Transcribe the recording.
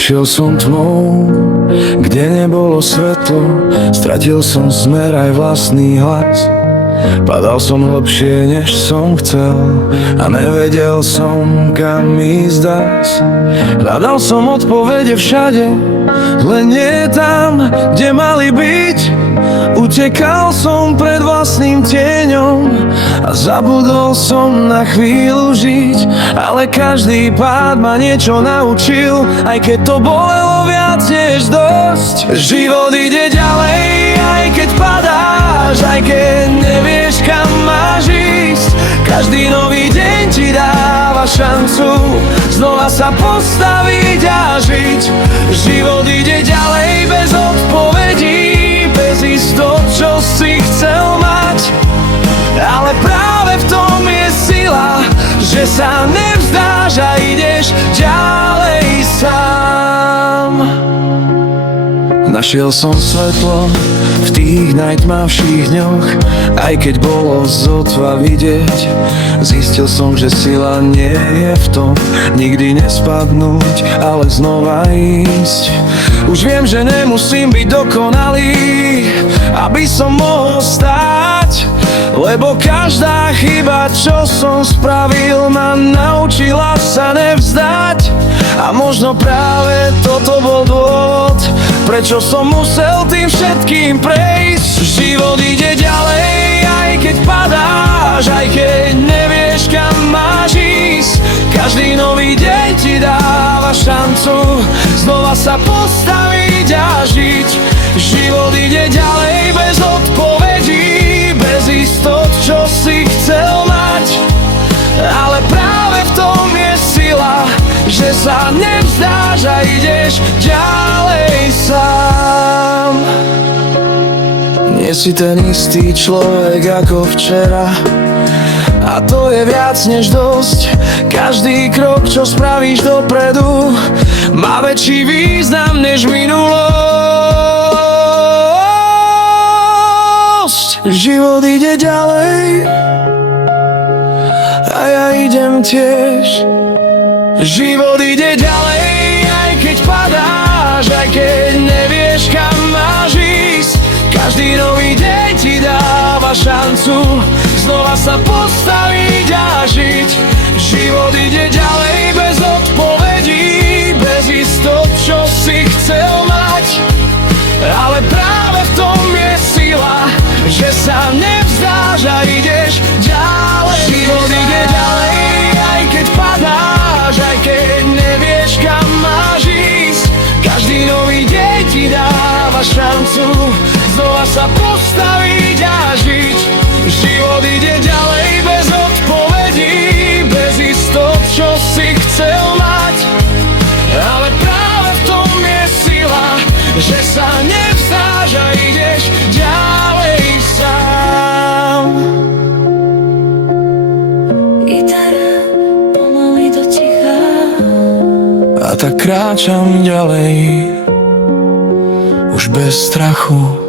Našiel som tmou, kde nebolo svetlo, stratil som smer aj vlastný hlas. Padal som hlbšie, než som chcel a nevedel som, kam ísť dať. Hľadal som odpovede všade, len nie tam, kde mali byť. Utekal som pred vlastným tieňom a zabudol som na chvíľu žiť. Ale každý pád ma niečo naučil, aj keď to bolelo viac než dosť. Život ide ďalej, aj keď padáš, aj keď nevieš, kam máš ísť. Každý nový deň ti dáva šancu znova sa postaviť a žiť. Život ide ďalej bez odpovedí, bez istot, čo si chcel mať. Ale práve v tom je sila, že sa nevzdáš a ideš ďalej sám. Našiel som svetlo v tých najtmavších dňoch, aj keď bolo zotva vidieť. Zistil som, že sila nie je v tom nikdy nespadnúť, ale znova ísť. Už viem, že nemusím byť dokonalý, aby som mohol stáť, lebo každá chyba, čo som spravil, ma naučila sa nevzdať. A možno práve toto bol dôvod, prečo som musel tým všetkým prejsť. Život ide ďalej, aj keď padáš, aj keď nevieš, kam máš ísť. Každý nový deň ti dáva šancu znova sa postaviť a žiť. Život ide ďalej bez odpovedí, bez istot, čo si chcel mať. Ale práve v tom je sila, že sa nevzdáš a ideš ďalej sám. Nie si ten istý človek ako včera, a to je viac než dosť. Každý krok, čo spravíš dopredu, má väčší význam než minulosť. Život ide ďalej a ja idem tiež. Život ide ďalej, aj keď padáš, aj keď nevieš, kam máš ísť. Každý nový deň ti dáva šancu znova sa postaviť a žiť. Život ide ďalej bez odpovedí, bez istot, čo si chcel mať. Ale práve v tom je sila, že sa nevzdáš a ideš ďalej. Život ide ďalej, aj keď padáš, aj keď nevieš, kam máš ísť. Každý nový deň ti dáva šancu znova sa postaviť a žiť. Život ide ďalej bez odpovedí, bez istot, čo si chcel mať. Ale práve v tom je sila, že sa nevzdáš a ideš ďalej sám. Gitara pomaly do ticha, A tak kráčam ďalej, už bez strachu.